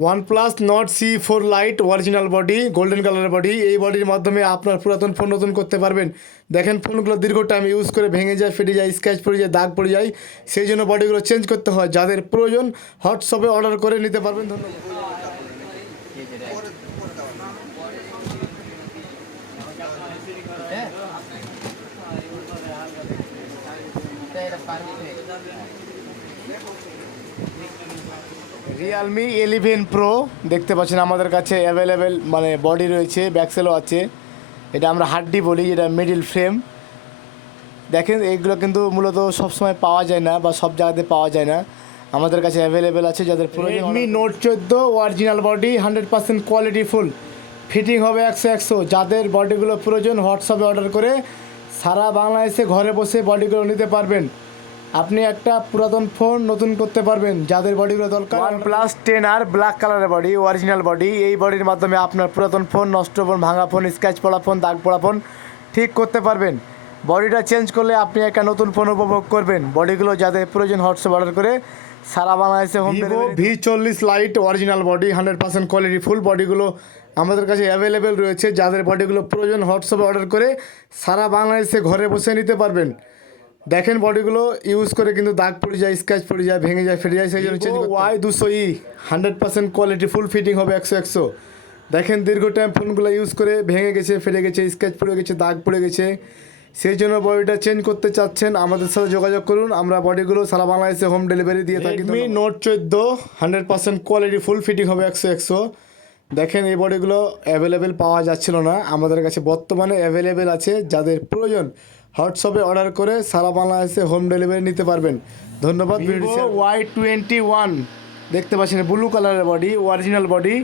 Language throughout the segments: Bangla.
OnePlus Nord C four lite original body golden কালারের বডি এই বডির মাধ্যমে আপনার পুরাতন ফোন নতুন করতে পারবেন। দেখেন ফোনগুলো দীর্ঘ টাইম ইউজ করে ভেঙে যায়, ফেটে যায় স্ক্র্যাচ পড়ে যায়, দাগ পড়ে যায়। সেই জন্য বডিগুলো চেঞ্জ করতে হয়। যাদের প্রয়োজন, হোয়াটসঅ্যাপে অর্ডার করে নিতে পারবেন। ধন্যবাদ। রিয়েলমি এলিভেন প্রো দেখতে পাচ্ছেন আমাদের কাছে অ্যাভেলেবেল মানে বডি রয়েছে ব্যাকসেলও আছে। এটা আমরা হাড্ডি বলি যেটা মিডিল ফ্রেম দেখেন এইগুলো কিন্তু মূলত সবসময় পাওয়া যায় না বা সব জায়গাতে পাওয়া যায় না। আমাদের কাছে অ্যাভেলেবেল আছে যাদের রেডমি নোট চোদ্দ original body hundred percent quality full fitting হবে একশো একশো। যাদের বডিগুলো প্রয়োজন হোয়াটসঅ্যাপে অর্ডার করে সারা বাংলাদেশে ঘরে বসে বডিগুলো নিতে পারবেন। আপনি একটা পুরাতন ফোন নতুন করতে পারবেন। যাদের বডিগুলো দরকার ওয়ান প্লাস টেন আর ব্ল্যাক কালারের বডি অরিজিনাল বডি এই বডির মাধ্যমে আপনার পুরাতন ফোন নষ্ট ফোন ভাঙা ফোন স্ক্র্যাচ পড়া ফোন দাগ পড়া ফোন ঠিক করতে পারবেন। বডিটা চেঞ্জ করলে আপনি একটা নতুন ফোন উপভোগ করবেন। বডিগুলো যাদের প্রয়োজন হোয়াটসঅ্যাপ অর্ডার করে সারা বাংলাদেশে হোম ভি চল্লিশ lite original body hundred percent quality full বডিগুলো আমাদের কাছে অ্যাভেলেবেল রয়েছে। যাদের বডিগুলো প্রয়োজন হোয়াটসঅ্যাপে অর্ডার করে সারা বাংলাদেশে ঘরে বসে নিতে পারবেন। দেখেন বডিগুলো ইউজ করে কিন্তু দাগ পড়ে যায় স্ক্র্যাচ পড়ে যায় ভেঙে যায় ফেটে যায় সেই জন্য চেঞ্জ ওয়াই দুশো E hundred percent quality full fitting হবে একশো একশো। দেখেন দীর্ঘ টাইম ফোনগুলো ইউজ করে ভেঙে গেছে ফেটে গেছে স্ক্র্যাচ পড়ে গেছে দাগ পড়ে গেছে। সেই জন্য বডিটা চেঞ্জ করতে চাচ্ছেন আমাদের সাথে যোগাযোগ করুন। আমরা বডিগুলো সারা বাংলাদেশে হোম ডেলিভারি দিয়ে থাকি রেডমি নোট চোদ্দ hundred percent quality full fitting হবে একশো একশো। দেখেন এই বডিগুলো অ্যাভেলেবেল পাওয়া যাচ্ছিল না আমাদের কাছে বর্তমানে অ্যাভেলেবেল আছে যাদের প্রয়োজন হোয়াটসঅ্যাপে অর্ডার করে সারা বাংলাদেশে হোম ডেলিভারি নিতে পারবেন। ধন্যবাদ ওয়াই টোয়েন্টি ওয়ান দেখতে পাচ্ছেন ব্লু কালারের বডি অরিজিনাল বডি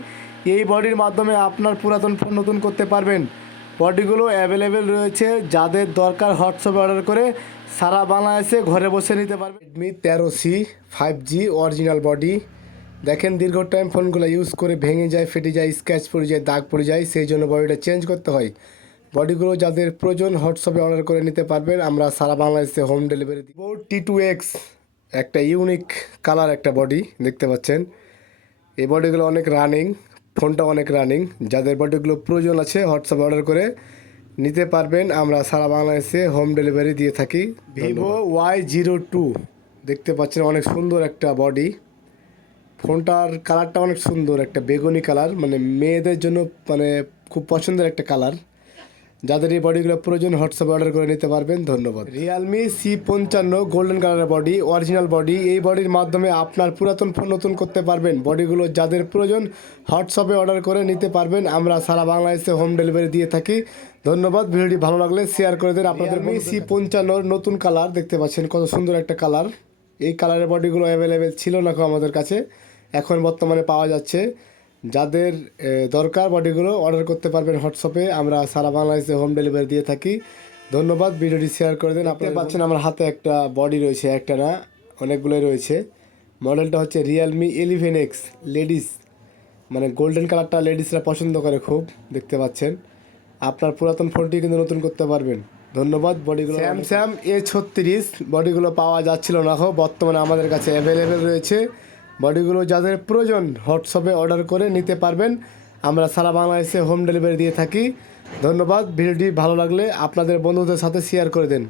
এই বডির মাধ্যমে আপনার পুরাতন ফোন নতুন করতে পারবেন। বডিগুলো অ্যাভেলেবেল রয়েছে যাদের দরকার হোয়াটসঅ্যাপে অর্ডার করে সারা বাংলাদেশে ঘরে বসে নিতে পারবেন। রেডমি তেরো C five G original body দেখেন দীর্ঘ টাইম ফোনগুলো ইউজ করে ভেঙে যায় ফেটে যায় স্ক্র্যাচ পড়ে যায় দাগ পড়ে যায় সেই জন্য বডিটা চেঞ্জ করতে হয়। বডিগুলো যাদের প্রয়োজন হোয়াটসঅ্যাপে অর্ডার করে নিতে পারবেন, আমরা সারা বাংলাদেশে হোম ডেলিভারি দিব। টি টু এক্স একটা ইউনিক কালার একটা বডি দেখতে পাচ্ছেন। এই বডিগুলো অনেক রানিং, ফোনটা অনেক রানিং। যাদের বডিগুলো প্রয়োজন আছে হোয়াটসঅ্যাপে অর্ডার করে নিতে পারবেন, আমরা সারা বাংলাদেশে হোম ডেলিভারি দিয়ে থাকি। ভিভো ওয়াই জিরো টু দেখতে পাচ্ছেন অনেক সুন্দর একটা বডি। ফোনটার কালারটা অনেক সুন্দর, একটা বেগুনি কালার মানে মেয়েদের জন্য মানে খুব পছন্দের একটা কালার। যাদের এই বডিগুলো প্রয়োজন হোয়াটসঅ্যাপে অর্ডার করে নিতে পারবেন। ধন্যবাদ। রিয়েলমি সি পঞ্চান্ন গোল্ডেন কালারের বডি অরিজিনাল বডি এই বডির মাধ্যমে আপনার পুরাতন ফোন নতুন করতে পারবেন। বডিগুলো যাদের প্রয়োজন হোয়াটসঅ্যাপে অর্ডার করে নিতে পারবেন। আমরা সারা বাংলাদেশে হোম ডেলিভারি দিয়ে থাকি। ধন্যবাদ। ভিডিওটি ভালো লাগলে শেয়ার করে দেন আপনাদের সি পঞ্চান্নর নতুন কালার দেখতে পাচ্ছেন কত সুন্দর একটা কালার এই কালারের বডিগুলো অ্যাভেলেবেল ছিল না আমাদের কাছে। এখন বর্তমানে পাওয়া যাচ্ছে। যাদের দরকার বডিগুলো অর্ডার করতে পারবেন হোয়াটসঅ্যাপে আমরা সারা বাংলাদেশে হোম ডেলিভারি দিয়ে থাকি। ধন্যবাদ ভিডিওটি শেয়ার করে দেন। আপনি পাচ্ছেন আমার হাতে একটা বডি রয়েছে একটা না অনেকগুলোই রয়েছে। মডেলটা হচ্ছে রিয়েলমি এলিভেন এক্স লেডিস মানে গোল্ডেন কালারটা লেডিসরা পছন্দ করে খুব দেখতে পাচ্ছেন। আপনার পুরাতন ফোনটি কিন্তু নতুন করতে পারবেন। ধন্যবাদ বডিগুলো স্যামসাং এ ছত্রিশ বডিগুলো পাওয়া যাচ্ছিল না হোক বর্তমানে আমাদের কাছে অ্যাভেলেবেল রয়েছে। বডিগুলো যাদের প্রয়োজন, হোয়াটসঅ্যাপে অর্ডার করে নিতে পারবেন। আমরা সারা বাংলাদেশে হোম ডেলিভারি দিয়ে থাকি। ধন্যবাদ, ভিডিওটি ভালো লাগলে আপনাদের বন্ধুদের সাথে শেয়ার করে দেন।